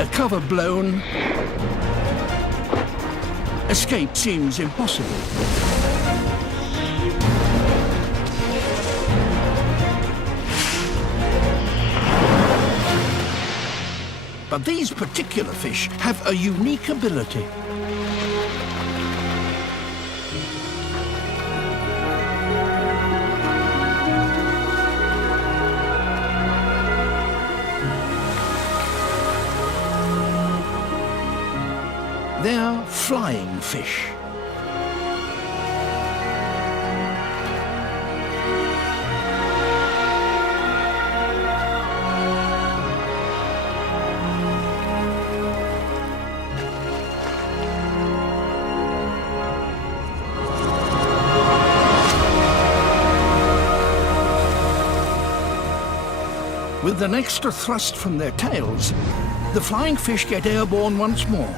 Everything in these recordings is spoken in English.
their cover blown, escape seems impossible. But these particular fish have a unique ability. They're flying fish. With an extra thrust from their tails, the flying fish get airborne once more.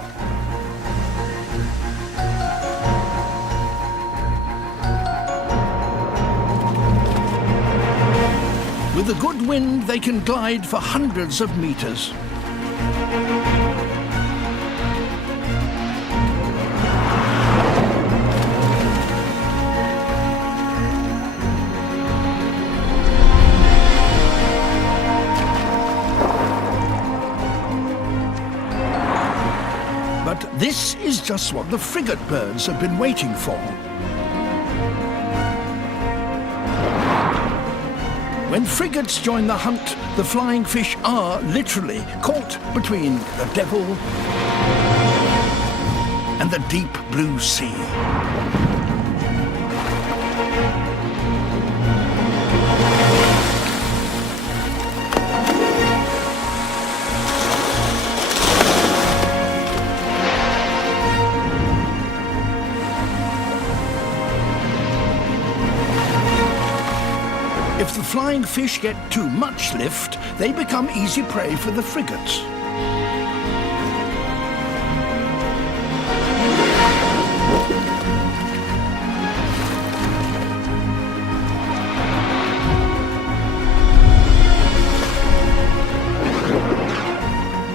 With a good wind, they can glide for hundreds of meters. But this is just what the frigate birds have been waiting for. When frigates join the hunt, the flying fish are literally caught between the devil and the deep blue sea. If the flying fish get too much lift, they become easy prey for the frigates.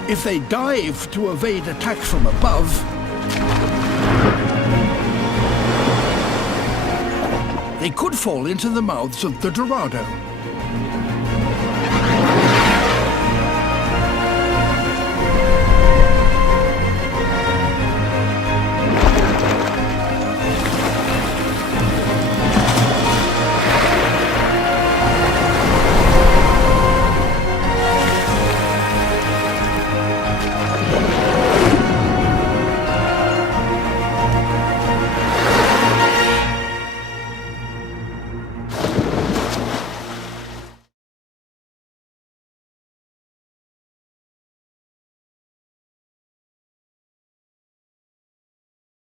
If they dive to evade attack from above, they could fall into the mouths of the Dorado.